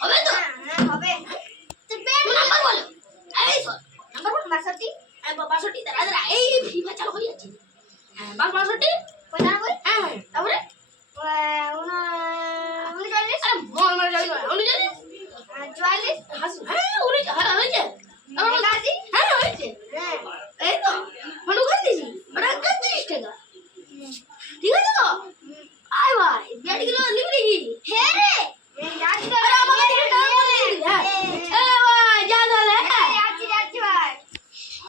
হবে তো? হ্যাঁ হবে। তুমি নাম্বার বলো। এই শোন, নাম্বার বল। 62 62 দাঁড়া দাঁড়া, এই ফ্রি ফায়ার চালু হয়ে যাচ্ছে। হ্যাঁ 62 95 হ্যাঁ তারপরে 39 আরে মন মারা যাবে না 39 44 হাসু হ্যাঁ 39 হ্যাঁ হয়েছে। তারপরে